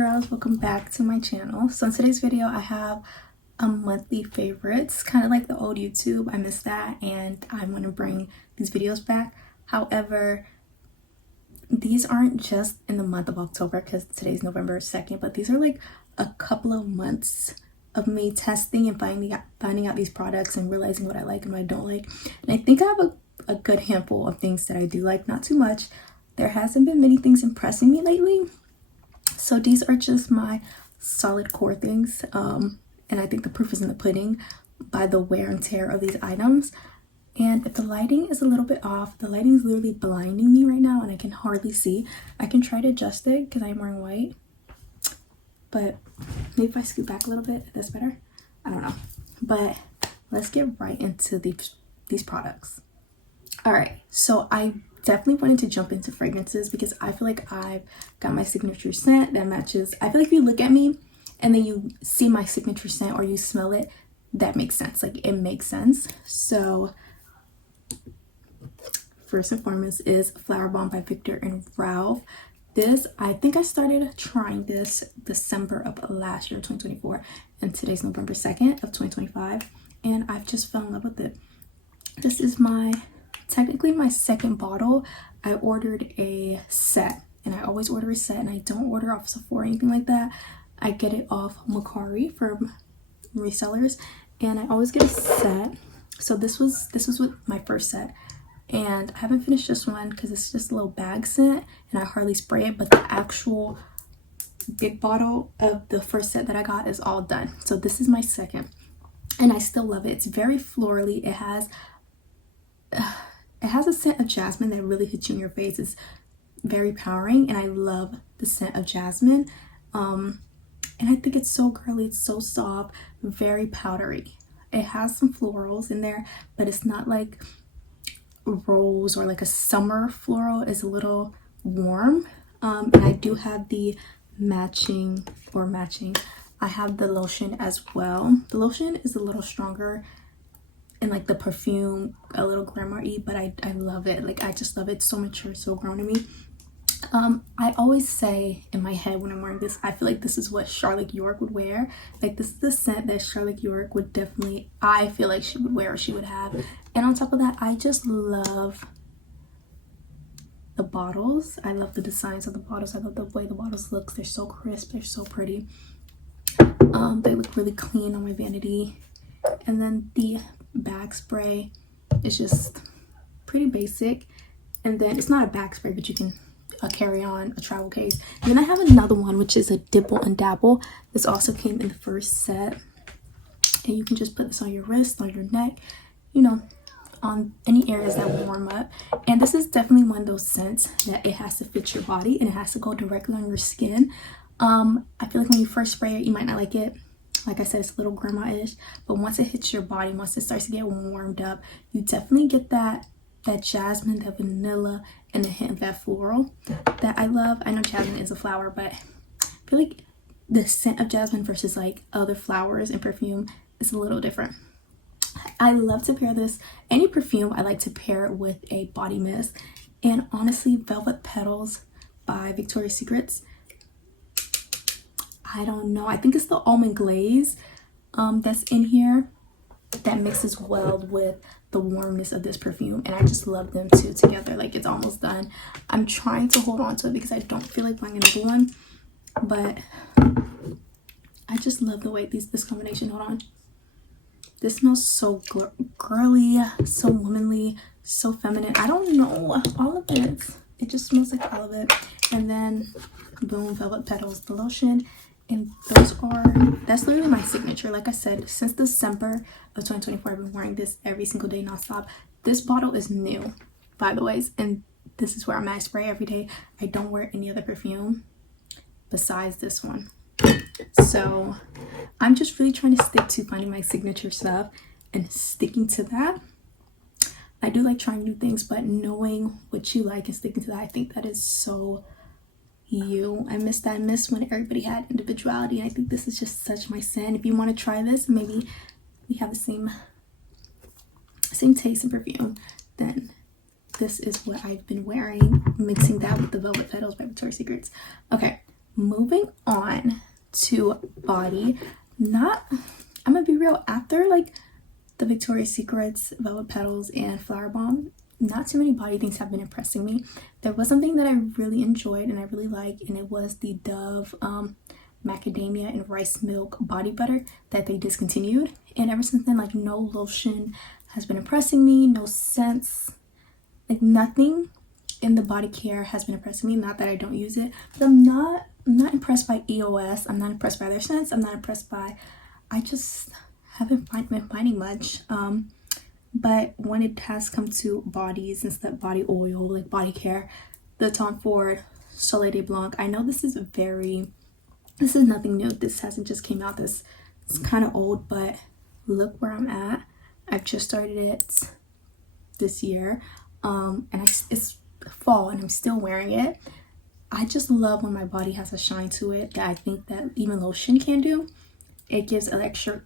girls, welcome back to my channel. So in today's video I have a monthly favorites, kind of like the old YouTube. I miss that and I want to bring these videos back. However, these aren't just in the month of October because today's November 2nd, but these are like a couple of months of me testing and finding out these products and realizing what I like and what I don't like. And I think I have a good handful of things that I do like, not too much. There hasn't been many things impressing me lately. So these are just my solid core things, and I think the proof is in the pudding by the wear and tear of these items. And if the lighting is a little bit off, the lighting is literally blinding me right now and I can hardly see. I can try to adjust it because I'm wearing white, but maybe if I scoot back a little bit, that's better. I don't know, but let's get right into these products. All right, so I definitely wanted to jump into fragrances because I feel like I've got my signature scent that matches. I feel like if you look at me and then you see my signature scent or you smell it, that makes sense. Like, it makes sense. So first and foremost is Flower Bomb by Viktor and Ralph. This, I think I started trying this December of last year, 2024, and today's November 2nd of 2025, and I've just fell in love with it. This is technically my second bottle. I ordered a set, and I always order a set, and I don't order off Sephora or anything like that. I get it off Mercari from resellers, and I always get a set. So this was with my first set, and I haven't finished this one because it's just a little bag scent and I hardly spray it, but the actual big bottle of the first set that I got is all done. So this is my second, and I still love it. It's very florally. It has a scent of jasmine that really hits you in your face. It's very powering, and I love the scent of jasmine. And I think it's so girly, it's so soft, very powdery. It has some florals in there, but it's not like rose or like a summer floral. It's a little warm. And I do have the matching. I have the lotion as well. The lotion is a little stronger and like the perfume a little glamour-y, but I love it. Like, I just love it. It's so mature, so grown to me. I always say in my head when I'm wearing this, I feel like this is what Charlotte York would wear. Like, this is the scent that Charlotte York would definitely, I feel like she would wear or she would have. And on top of that, I just love the bottles. I love the designs of the bottles. I love the way the bottles look. They're so crisp, they're so pretty. They look really clean on my vanity. And then the bag spray is just pretty basic, and then it's not a bag spray, but you can carry on a travel case. And then I have another one, which is a Dibble and Dabble. This also came in the first set, and you can just put this on your wrist, on your neck, you know, on any areas that will warm up. And this is definitely one of those scents that it has to fit your body and it has to go directly on your skin. I feel like when you first spray it, you might not like it. Like I said, it's a little grandma-ish, but once it hits your body, once it starts to get warmed up, you definitely get that jasmine, that vanilla, and a hint of that floral that I love. I know jasmine is a flower, but I feel like the scent of jasmine versus like other flowers and perfume is a little different. I love to pair this, any perfume, I like to pair it with a body mist. And honestly, Velvet Petals by Victoria's Secrets, I don't know, I think it's the almond glaze that's in here that mixes well with the warmness of this perfume, and I just love them two together. Like, it's almost done. I'm trying to hold on to it because I don't feel like buying another one, but I just love the way this combination. Hold on, this smells so girly, so womanly, so feminine. I don't know, all of it just smells like all of it. And then boom, Velvet Petals, the lotion. And that's literally my signature. Like I said, since December of 2024, I've been wearing this every single day nonstop. This bottle is new, by the way, and this is where I'm at. Spray every day. I don't wear any other perfume besides this one. So I'm just really trying to stick to finding my signature stuff and sticking to that. I do like trying new things, but knowing what you like and sticking to that, I think that is so you. I miss when everybody had individuality, and I think this is just such my scent. If you want to try this, maybe we have the same taste in perfume, then this is what I've been wearing, mixing that with the Velvet Petals by Victoria's Secrets. Okay, moving on to body. I'm gonna be real, after like the Victoria's Secrets Velvet Petals and Flower Bomb, not too many body things have been impressing me. There was something that I really enjoyed and I really like, and it was the Dove macadamia and rice milk body butter that they discontinued. And ever since then, like, no lotion has been impressing me, no scents, like nothing in the body care has been impressing me. Not that I don't use it, but I'm not impressed by EOS. I'm not impressed by their scents. I'm not impressed by, I just haven't been finding much. But when it has come to bodies and stuff, body oil, like body care, the Tom Ford Soleil de Blanc, I know this is nothing new. This hasn't just came out. It's kind of old, but look where I'm at. I've just started it this year, and it's fall and I'm still wearing it. I just love when my body has a shine to it that I think that even lotion can do. It gives an extra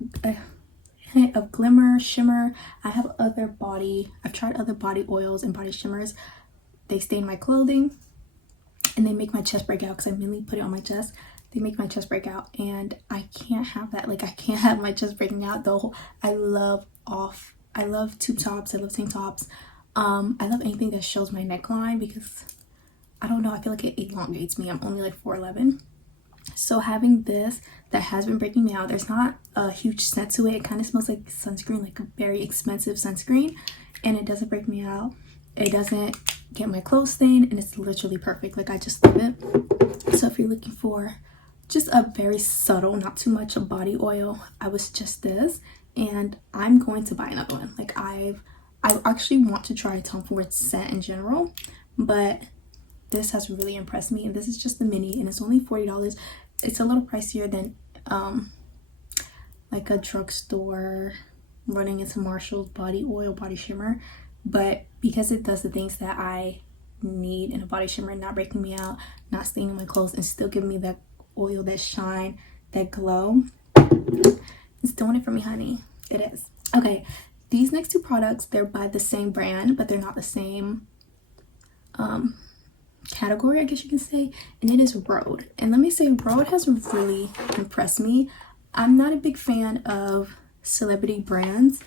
hint of glimmer, shimmer. I've tried other body oils and body shimmers. They stain my clothing and they make my chest break out because I mainly put it on my chest. They make my chest break out, and I can't have that. Like, I can't have my chest breaking out though. I love tube tops. I love tank tops. I love anything that shows my neckline because I don't know, I feel like it elongates me. I'm only like 4'11". So having this that has been breaking me out, there's not a huge scent to it. It kind of smells like sunscreen, like a very expensive sunscreen, and it doesn't break me out. It doesn't get my clothes stained, and it's literally perfect. Like, I just love it. So if you're looking for just a very subtle, not too much of body oil, I would suggest this, and I'm going to buy another one. Like, I actually want to try Tom Ford's scent in general, but this has really impressed me, and this is just the mini, and it's only $40. It's a little pricier than like a drugstore running into Marshall's body oil, body shimmer, but because it does the things that I need in a body shimmer, not breaking me out, not staining my clothes, and still giving me that oil, that shine, that glow, it's doing it for me, honey. It is. Okay, these next two products, they're by the same brand, but they're not the same category, I guess you can say, and it is Rhode. And let me say, Rhode has really impressed me. I'm not a big fan of celebrity brands,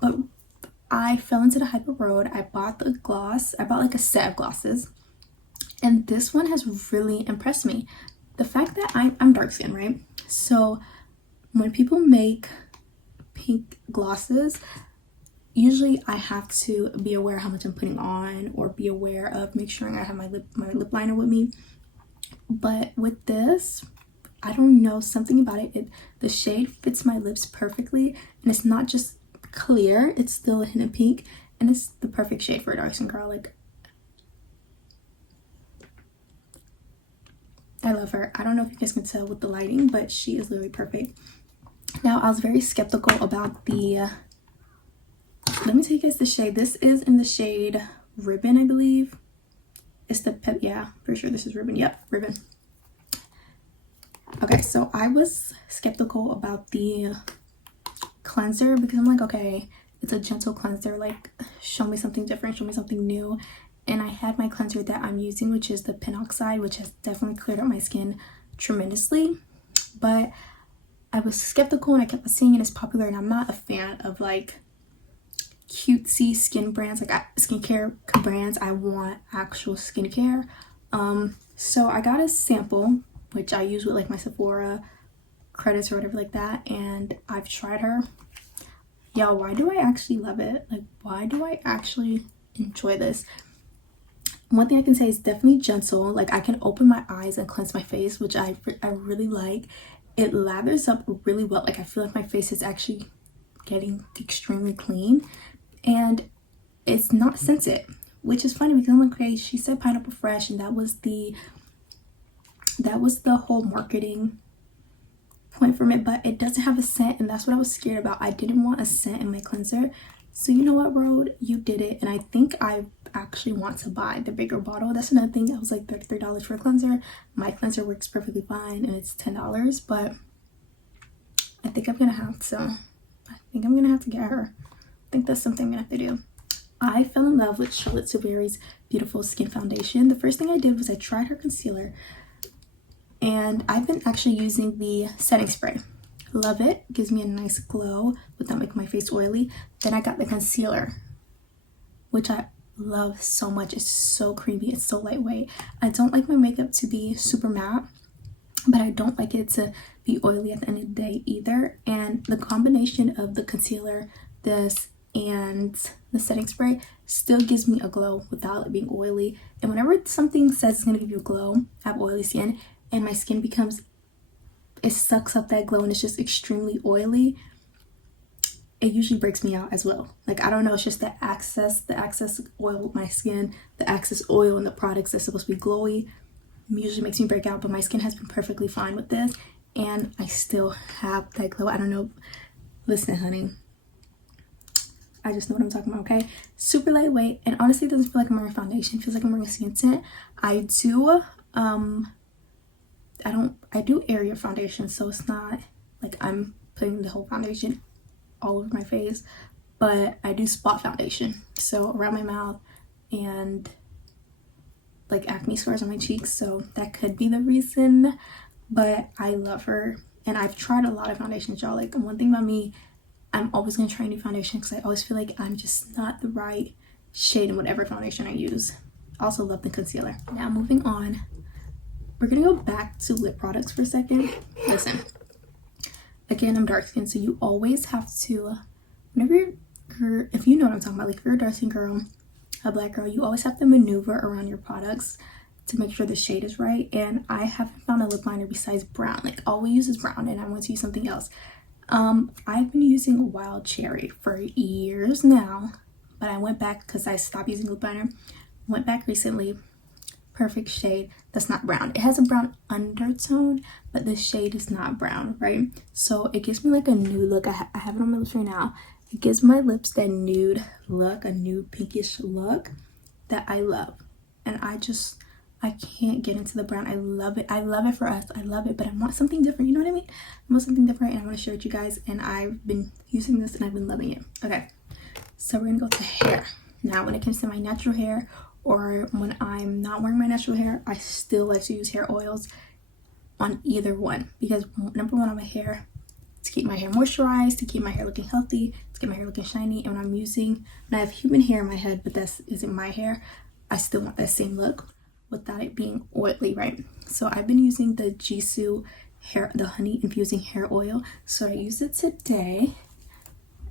but I fell into the hype of Rhode. I bought the gloss. I bought like a set of glosses, and this one has really impressed me. The fact that I'm dark skin, right? So when people make pink glosses, usually I have to be aware how much I'm putting on, or be aware of make sure I have my lip liner with me. But with this, I don't know, something about it, the shade fits my lips perfectly, and it's not just clear, it's still a hint of pink, and it's the perfect shade for a dark skin girl. Like, I love her. I don't know if you guys can tell with the lighting, but she is literally perfect. Now, I was very skeptical about the let me tell you guys the shade. This is in the shade Ribbon, I believe. It's the yeah, pretty sure this is Ribbon. Yep, Ribbon. Okay, so I was skeptical about the cleanser because I'm like, okay, it's a gentle cleanser, like, show me something different, show me something new. And I had my cleanser that I'm using, which is the Pinoxide, which has definitely cleared up my skin tremendously. But I was skeptical, and I kept seeing it as popular, and I'm not a fan of like cutesy skin brands, like skincare brands. I want actual skincare. So I got a sample, which I use with like my Sephora credits or whatever like that, and I've tried her. Yo, why do I actually love it? Like, why do I actually enjoy this? One thing I can say is definitely gentle. Like, I can open my eyes and cleanse my face, which I really like. It lathers up really well. Like, I feel like my face is actually getting extremely clean, and it's not scented, which is funny because I'm like, okay, she said Pineapple Fresh, and that was the whole marketing point from it, but it doesn't have a scent, and that's what I was scared about. I didn't want a scent in my cleanser. So you know what, Rhode, you did it, and I think I actually want to buy the bigger bottle. That's another thing. I was like $33 for a cleanser. My cleanser works perfectly fine, and it's $10, but I think I'm gonna have to get her. I think that's something I'm gonna have to do. I fell in love with Charlotte Tilbury's Beautiful Skin Foundation. The first thing I did was I tried her concealer, And I've been actually using the setting spray. Love it. Gives me a nice glow without making my face oily. Then I got the concealer, which I love so much. It's so creamy. It's so lightweight. I don't like my makeup to be super matte, but I don't like it to be oily at the end of the day either. And the combination of the concealer, this, and the setting spray still gives me a glow without it being oily. And whenever something says it's going to give you a glow, I have oily skin, and my skin becomes, it sucks up that glow and it's just extremely oily, it usually breaks me out as well. Like, I don't know, it's just the excess oil with my skin, the excess oil in the products that's supposed to be glowy usually makes me break out. But my skin has been perfectly fine with this, and I still have that glow. I don't know. Listen, honey, I just know what I'm talking about, okay? Super lightweight, and honestly, it doesn't feel like I'm wearing foundation. It feels like I'm wearing a skin tint. I do area foundation, so it's not like I'm putting the whole foundation all over my face, but I do spot foundation, so around my mouth and like acne scars on my cheeks, so that could be the reason. But I love her, and I've tried a lot of foundations, y'all. Like, one thing about me, I'm always gonna try a new foundation because I always feel like I'm just not the right shade in whatever foundation I use. Also love the concealer. Now moving on, we're gonna go back to lip products for a second. Listen, again, I'm dark skinned, so you always have to, whenever you're, if you know what I'm talking about, like if you're a dark skinned girl, a black girl, you always have to maneuver around your products to make sure the shade is right. And I haven't found a lip liner besides brown. Like, all we use is brown, and I want to use something else. I've been using Wild Cherry for years now, but I went back because I stopped using lip liner. Went back recently. Perfect shade. That's not brown. It has a brown undertone, but the shade is not brown, right? So it gives me like a nude look. I have it on my lips right now. It gives my lips that nude look, a nude pinkish look that I love. And I can't get into the brown. I love it. I love it for us. I love it, but I want something different. You know what I mean? I want something different, and I want to share it with you guys. And I've been using this, and I've been loving it. Okay, so we're gonna go to hair. Now, when it comes to my natural hair, or when I'm not wearing my natural hair, I still like to use hair oils on either one, because number one, on my hair, to keep my hair moisturized, to keep my hair looking healthy, to keep my hair looking shiny. And when I have human hair in my head, but that isn't my hair, I still want that same look without it being oily, right? So I've been using the Jisoo the honey infusing hair oil. So I use it today.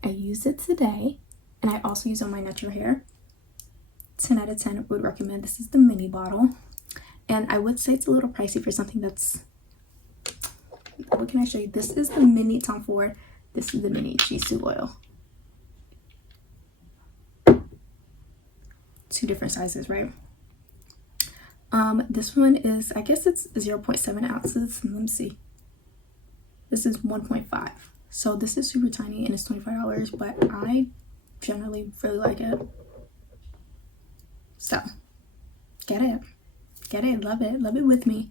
And I also use it on my natural hair. 10 out of 10 would recommend. This is the mini bottle, and I would say it's a little pricey for something that's, what can I show you? This is the mini Tom Ford. This is the mini Jisoo oil. Two different sizes, right? This one is, I guess it's 0.7 ounces. Let me see. This is 1.5. So this is super tiny, and it's $25, but I generally really like it. So get it, love it with me.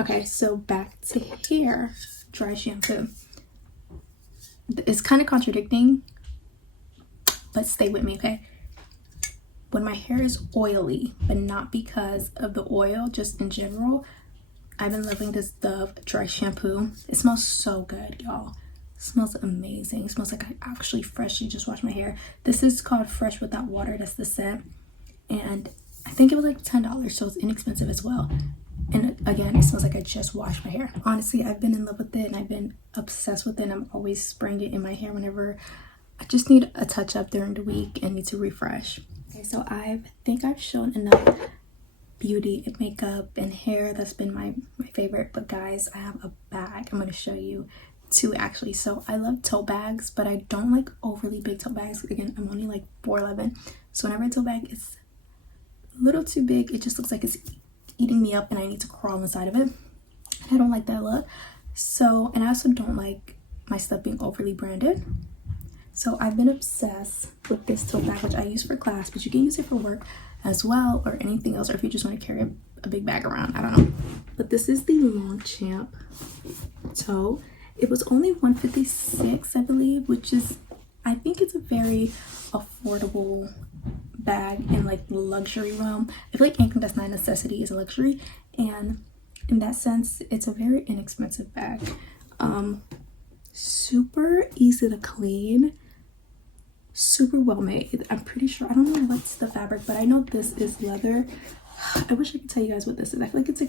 Okay, so back to hair. Dry shampoo. It's kind of contradicting, but stay with me, okay? When my hair is oily, but not because of the oil, just in general, I've been loving this Dove dry shampoo. It smells so good, y'all. It smells amazing. It smells like I actually freshly just washed my hair. This is called Fresh Without Water. That's the scent. And I think it was like $10, so it's inexpensive as well. And again, it smells like I just washed my hair. Honestly, I've been in love with it, and I've been obsessed with it, and I'm always spraying it in my hair whenever I just need a touch up during the week and need to refresh. Okay, so I think I've shown enough beauty and makeup and hair. That's been my favorite. But guys, I have a bag. I'm going to show you two actually. So I love tote bags, but I don't like overly big tote bags. Again, I'm only like 4'11", so whenever a tote bag is a little too big, it just looks like it's eating me up and I need to crawl inside of it. I don't like that look. So, and I also don't like my stuff being overly branded. So I've been obsessed with this tote bag, which I use for class, but you can use it for work as well, or anything else, or if you just want to carry a big bag around. I don't know. But this is the Longchamp tote. It was only $156, I believe, which is, I think it's a very affordable bag in like the luxury realm. I feel like anything that's not a necessity is a luxury, and in that sense, it's a very inexpensive bag. Super easy to clean, super well made. I'm pretty sure, I don't know what's the fabric, but I know this is leather. I wish I could tell you guys what this is. I feel like it's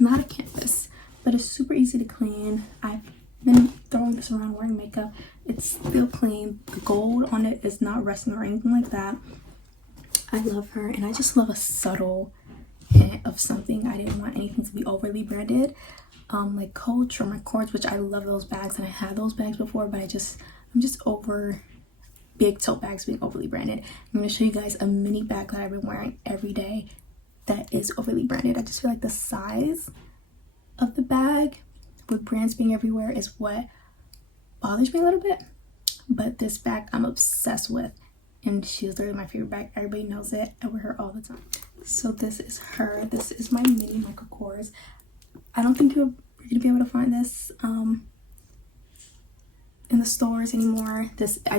not a canvas, but it's super easy to clean. I've been throwing this around wearing makeup. It's still clean. The gold on it is not rusting or anything like that. I love her, and I just love a subtle hint of something. I didn't want anything to be overly branded, like Coach or McCord's, which I love those bags, and I had those bags before, but I'm just over big tote bags being overly branded. I'm going to show you guys a mini bag that I've been wearing every day that is overly branded. I just feel like the size of the bag with brands being everywhere is what bothers me a little bit, but this bag I'm obsessed with, and she's literally my favorite bag. Everybody knows it. I wear her all the time. So this is her. This is my mini Michael Kors. I don't think you're gonna be able to find this in the stores anymore. I